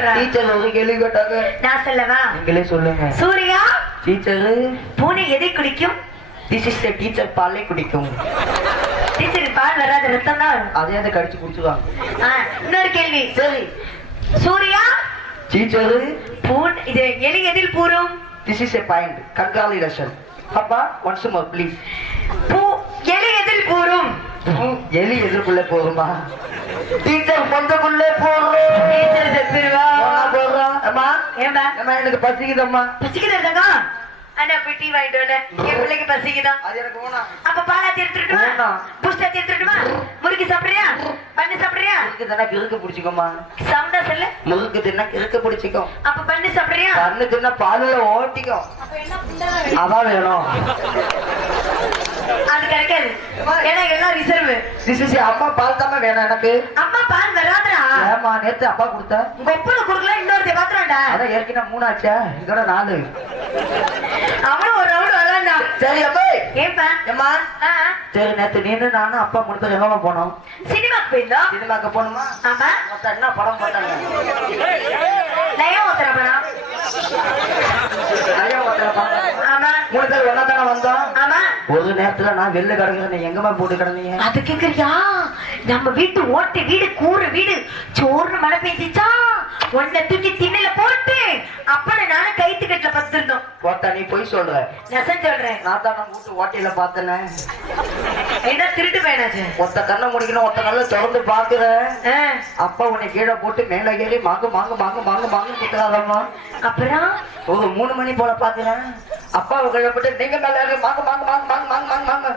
சொல்றேன். டீச்சர் ஒரு கேள்வி கேட்டாங்க. நான் சொல்லவா? நீங்களே சொல்லுங்க. சூர்யா டீச்சர் பூனை எதை குடிக்கும்? திஸ் இஸ் டீச்சர் பாலே குடிக்கும். டீச்சர் பால் வராத ரத்தம் தான் வரும். அதே அதை கடிச்சு குடிச்சுவாங்க. ஆ, இன்னொரு கேள்வி. சரி. சூர்யா டீச்சர் பூன் இது எலி எதில் பூரும்? This is a point consolidation அப்பா ஒன்ஸ் மோர் ப்ளீஸ் பூ எலி எதில் பூரும்? எலி எதிர்க்குள்ளே போகுமா? டீச்சர் பொந்தக்குள்ளே எனக்கு பசிக்குதம்மா. பசிக்குதா இருந்தாங்க அண்ணா போய் டீ வாங்கிட்டு வரல என் பிள்ளைக்கு பசிக்குதா? அது எனக்கு வேணாம். அப்ப பாலாத்தி எடுத்துட்டுமா வேண்டாம். புஷ்டாத்தி எடுத்துட்டுமா முறுக்கி சாப்பிடுறியா? பண்ணு சாப்பிடுறியா? முறுக்கு தின்னா கிறுக்கு பிடிச்சிக்கோமா சவுண்டா சொல்லு. முறுக்கு தின்னா கிறுக்கு பிடிச்சிக்கும் அப்ப பண்ணு சாப்பிடுறியா? கண்ணு தின்னா பாலுல ஓட்டிக்கும் அதான் வேணும்? அது கிடைக்காது. ஏன்னா எல்லாம் ரிசர்வ் சிசி அம்மா பால் தாம வேணும் எனக்கு. அம்மா பால் வராதுடா. ஏமா நேத்து அப்பா கொடுத்த. உங்க ஒப்பனை கொடுக்கல இன்னொருத்த பாத்துறான்டா அதான் ஏற்கனவே மூணாச்சா? இதோட நாலு. அவனும் ஒரு ரவுண்ட் வரலாம்டா சரி அப்பா. ஏன்பா? ஏம்மா? ஆ, சரி நேத்து நீனு நானும் அப்பா முடித்த எங்கம்மா போனோம்? சினிமாக்கு போயிருந்தோம். சினிமாக்கு போகணுமா? ஆமா. மொத்தம் என்ன படம் போட்டாங்க லயம் ஒருத்தர படம். நிறைய படம். பார்த்தேன். ஆமா. மூணு பேர் ஒன்னா தானே வந்தோம்? ஆமா. ஒரு நேரத்துல நான் வெளில கிடக்குறேன் எங்கம்மா போட்டு கிடந்தீங்க? அது கேக்குறியா? நம்ம வீட்டு ஓட்டு வீடு கூறு வீடு சோறுன்னு மழை பெஞ்சிச்சா? உன்னை தூக்கி திண்ணையில போட்டு அப்பட நானும் கைத்து கட்டுல பத்திருந்தோம் போட்டா நீ போய் சொல்ற. நெசம் சொல்றேன். நான் தான் வீட்டு ஓட்டையில பார்த்தேனே. என்ன திருட்டு வேணாச்சு ஒத்த கண்ணை முடிக்கணும் ஒத்த கண்ணை திறந்து பாக்குறேன் அப்பா உன்னை கீழே போட்டு மேல ஏறி மாங்கு மாங்கு மாங்கு மாங்கு மாங்கு குத்துறாதம்மா அப்புறம்? ஒரு மூணு மணி போல பாக்குறேன் அப்பாவை கீழே போட்டு நீங்க மேல ஏறி மாங்கு மாங்கு மாங்கு மாங்கு மாங்கு மாங்கு மாங்கு.